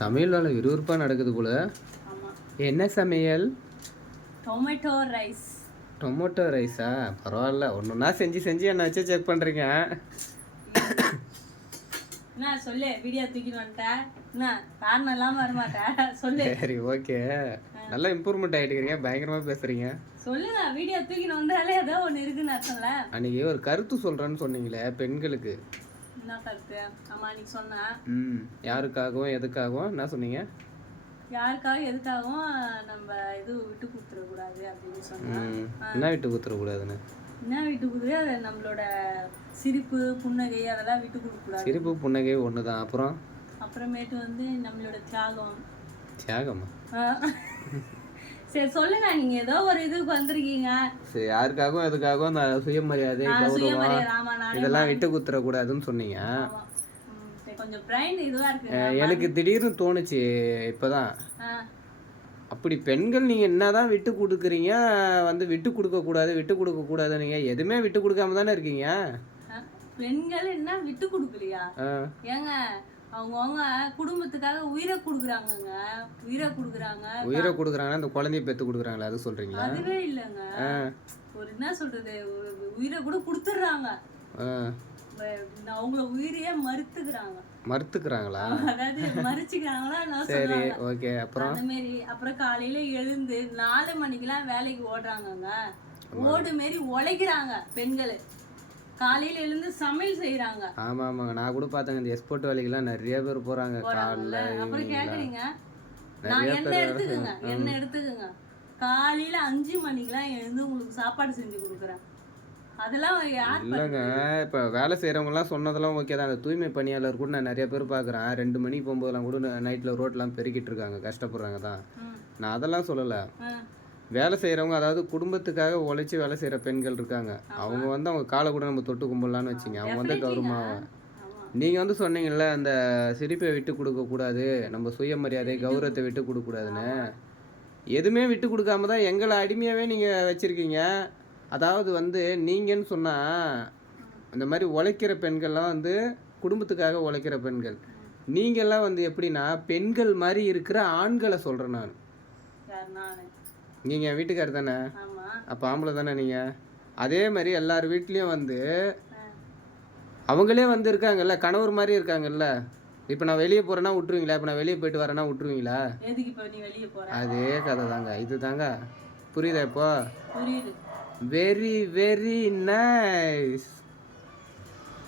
சமையல் வேலை விறுவிறுப்பாக நடக்குது போல. என்ன சமையல்? Tomato rice. டொமேட்டோ ரைஸா? பரவாயில்ல, ஒன்றுனா செஞ்சு என்ன வச்சு செக் பண்ணுறீங்க. என்ன சொல்லு, வீடியோ தூக்கிட்டு வந்துட்டேன். என்ன காரணம் இல்லாமல் வரமாட்டேன் சொல்லு. சரி, ஓகே. நல்லா இம்ப்ரூவ்மெண்ட் ஆகிட்டுக்கிறீங்க, பயங்கரமாக பேசுகிறீங்க. சொல்லுங்க, வீடியோ தூக்கிட்டு வந்தாலே ஏதோ ஒன்று இருக்குன்னு அர்த்தம்ல. அன்றைக்கி ஒரு கருத்து சொல்கிறேன்னு சொன்னீங்களே பெண்களுக்கு. என்ன கருத்து? ஆமாம், நீ சொன்ன. யாருக்காகவும் எதுக்காகவும் என்ன சொன்னீங்க? யாருக்காக எதுக்காகவும் நம்ம இது விட்டு கொடுத்துடக்கூடாது அப்படின்னு சொன்னேன். என்ன விட்டு கொடுத்துடக்கூடாதுன்னு? என்ன விட்டு கொடுக்குறது? நம்மளோட சிரிப்பு புன்னகை அதெல்லாம் விட்டு கொடுக்கக்கூடாது. சிரிப்பு புன்னகை ஒன்று தான். அப்புறமேட்டு வந்து நம்மளோட தியாகமா? சரி சொல்லுங்க, நீங்க ஏதோ ஒரு இதுக்கு வந்திருக்கீங்க. சரி, யாருக்காகவும் எதுக்காகவும் அந்த சுயமரியாதை இதெல்லாம் விட்டு கொடுத்துடக்கூடாதுன்னு சொன்னீங்க. கொஞ்சம் பிரைன் இதுவா இருக்கு. எனக்கு திடீர்னு தோணுச்சு இப்பதான், அப்படி பெண்கள் நீங்க என்னதான் விட்டு கொடுக்குறீங்க, வந்து விட்டு கொடுக்க கூடாது நீங்க எதுவுமே விட்டு கொடுக்காம தானே இருக்கீங்க. பெண்கள் என்ன விட்டு கொடுக்கலையா? ஏங்க அவங்கவுங்க குடும்பத்துக்காக உயிரை கொடுக்குறாங்கங்க. உயிரை கொடுக்குறாங்கன்னா அந்த குழந்தைய பெத்து கொடுக்குறாங்களா, அது சொல்றீங்களா? அதுவே இல்லைங்க, ஒரு என்ன சொல்றது, உயிரை கூட கொடுத்துடுறாங்க. அவங்கள உயிரையே மறுத்துக்கிறாங்களா? அதாவது மறிச்சுக்கிறாங்களா? சரி, ஓகே. அப்புறம் அந்த மாதிரி அப்புறம் காலையில எழுந்து 4 மணிக்கெல்லாம் வேலைக்கு ஓடுறாங்கங்க. ஓடு மாரி உழைக்கிறாங்க பெண்கள். காலையில எழுந்து சமையல் செய்யறாங்க. ஆமாங்க, நான் கூட பார்த்தேன். இந்த எக்ஸ்போர்ட் வேலைக்கெல்லாம் நிறைய பேர் போறாங்க காலையில. அப்புறம் கேக்குறீங்க, நான் என்ன எடுத்துக்கங்க காலையில 5 மணிக்கெல்லாம் எழுந்து உங்களுக்கு சாப்பாடு செஞ்சு கொடுக்குறேன். அதெல்லாம் இல்லைங்க, இப்போ வேலை செய்கிறவங்கலாம் சொன்னதெல்லாம் ஓகே தான். அந்த தூய்மை பணியாளர் கூட நான் நிறைய பேர் பார்க்குறேன். 2 மணிக்கு போகும்போதெல்லாம் கூட நைட்டில் ரோட்லாம் பெருக்கிட்டு இருக்காங்க, கஷ்டப்படுறாங்க தான். நான் அதெல்லாம் சொல்லலை. வேலை செய்கிறவங்க, அதாவது குடும்பத்துக்காக உழைச்சி வேலை செய்கிற பெண்கள் இருக்காங்க. அவங்க வந்து அவங்க காலை கூட நம்ம தொட்டு கும்பிடலான்னு வச்சுங்க, அவங்க வந்து கௌரவமாக. நீங்கள் வந்து சொன்னீங்கல்ல, அந்த சிரிப்பை விட்டு கொடுக்கக்கூடாது, நம்ம சுயமரியாதை கௌரவத்தை விட்டு கொடுக்கக்கூடாதுன்னு. எதுவுமே விட்டு கொடுக்காம தான் எங்களை அடிமையாகவே நீங்கள் வச்சுருக்கீங்க. அதாவது வந்து நீங்கன்னு சொன்னால், இந்த மாதிரி உழைக்கிற பெண்கள்லாம் வந்து குடும்பத்துக்காக உழைக்கிற பெண்கள். நீங்கள்லாம் வந்து எப்படின்னா பெண்கள் மாதிரி இருக்கிற ஆண்களை சொல்கிறேன் நான். நீங்கள் வீட்டுக்காரர் தானே, அப்போ ஆம்பளை தானே நீங்கள். அதே மாதிரி எல்லார் வீட்லேயும் வந்து அவங்களே வந்து இருக்காங்கல்ல, கணவர் மாதிரி இருக்காங்கல்ல. இப்போ நான் வெளியே போகிறேன்னா விட்டுருவீங்களா? இப்போ நான் வெளியே போயிட்டு வரேன்னா விட்டுருவீங்களா? அதே கதை தாங்க இது தாங்க. புரியுதா இப்போ? புரியுது. Very very nice.